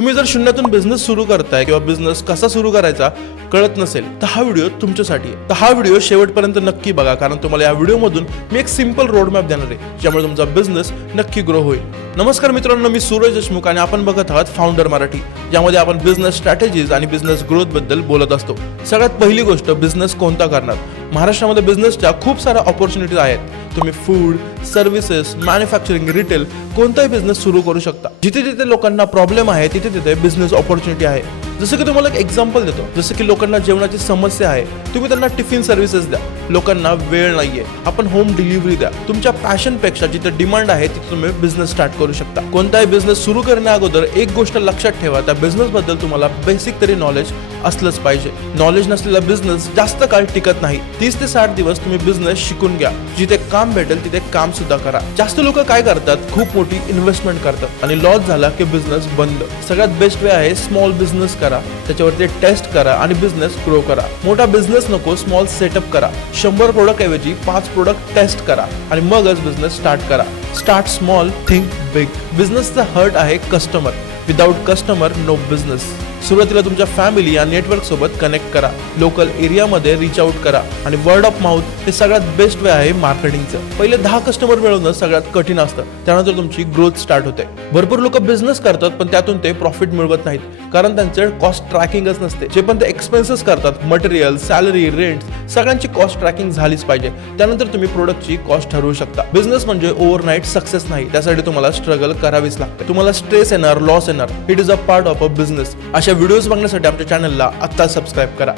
तुम्ही जर शून्यातून बिझनेस सुरू करताय किंवा बिझनेस कसा सुरू करायचा कळत नसेल तर हा व्हिडिओ तुमच्यासाठी आहे। तर हा व्हिडिओ शेवटपर्यंत नक्की बघा, कारण तुम्हाला या व्हिडिओमधून मी एक सिंपल रोड मॅप देणार आहे ज्यामुळे तुमचा बिझनेस नक्की ग्रो होईल। नमस्कार मित्रांनो, मी सूरज देशमुख आणि आपण बघत आहात फाउंडर मराठी, ज्यामध्ये आपण बिझनेस स्ट्रॅटेजीज आणि बिझनेस ग्रोथ बद्दल बोलत असतो। सगळ्यात पहिली गोष्ट, बिझनेस कोणता करणार। महाराष्ट्रामध्ये बिझनेसच्या खूप साऱ्या ऑपॉर्च्युनिटीज आहेत। तुम्ही फूड, सर्व्हिसेस, मॅन्युफॅक्चरिंग, रिटेल कोणताही बिझनेस सुरू करू शकता। जिथे जिथे लोकांना प्रॉब्लेम आहे तिथे तिथे बिझनेस ऑपॉर्च्युनिटी आहे। जसं की तुम्हाला एक एक्झाम्पल देतो, जसं की लोकांना जेवणाची समस्या आहे, तुम्ही त्यांना टिफिन सर्व्हिसेस द्या। लोकांना वेळ नाहीये, आपण होम डिलिव्हरी द्या। तुमच्या पॅशन पेक्षा जिथे डिमांड आहे तिथे तुम्ही बिझनेस स्टार्ट करू शकता। कोणताही बिझनेस सुरू करण्या अगोदर एक गोष्ट लक्षात ठेवा, त्या बिझनेस बद्दल तुम्हाला बेसिक तरी नॉलेज असलंच पाहिजे। नॉलेज नसलेला बिझनेस जास्त काळ टिकत नाही। 30 ते 60 दिवस तुम्ही बिझनेस शिकून घ्या। जिथे काम भेटेल तिथे काम सुद्धा करा। जास्त लोक काय करतात, खूप मोठी इन्व्हेस्टमेंट करतात आणि लॉस झाला की बिझनेस बंद। सगळ्यात बेस्ट वे आहे स्मॉल बिझनेस करा, त्याच्यावरती टेस्ट करा आणि बिझनेस ग्रो करा। मोठा बिझनेस नको, स्मॉल सेटअप करा। 100 प्रोडक्ट ऐवजी 5 प्रोडक्ट टेस्ट करा आणि मगच बिझनेस स्टार्ट करा। Start small, think big. बिझनेसचा हर्ट आहे customer. Without customer no business. सुरुवातीला तुमच्या फॅमिली या नेटवर्क सोबत कनेक्ट करा, लोकल एरियामध्ये रीच आउट करा आणि वर्ड ऑफ माउथ हे सगळ्यात बेस्ट वे आहे मार्केटिंगचं। पहिले 10 कस्टमर मिळवणं सगळ्यात कठीण असतं, त्यानंतर तुमची ग्रोथ स्टार्ट होते। भरपूर लोक बिझनेस करतात पण त्यातून ते प्रॉफिट मिळवत नाहीत, कारण त्यांचे कॉस्ट ट्रॅकिंगच नसते। जे पण ते एक्सपेन्सेस करतात, मटेरियल, सॅलरी, रेंट, सगळ्यांची कॉस्ट ट्रॅकिंग झालीच पाहिजे। त्यानंतर तुम्ही प्रोडक्टची कॉस्ट ठरवू शकता। बिझनेस म्हणजे ओव्हरनाईट सक्सेस नाही, त्यासाठी तुम्हाला स्ट्रगल करावीच लागते। तुम्हाला स्ट्रेस येणार, लॉस येणार, it is a part of a business. अशा व्हिडिओज बघण्यासाठी आमच्या चॅनलला आत्ता सबस्क्राईब करा।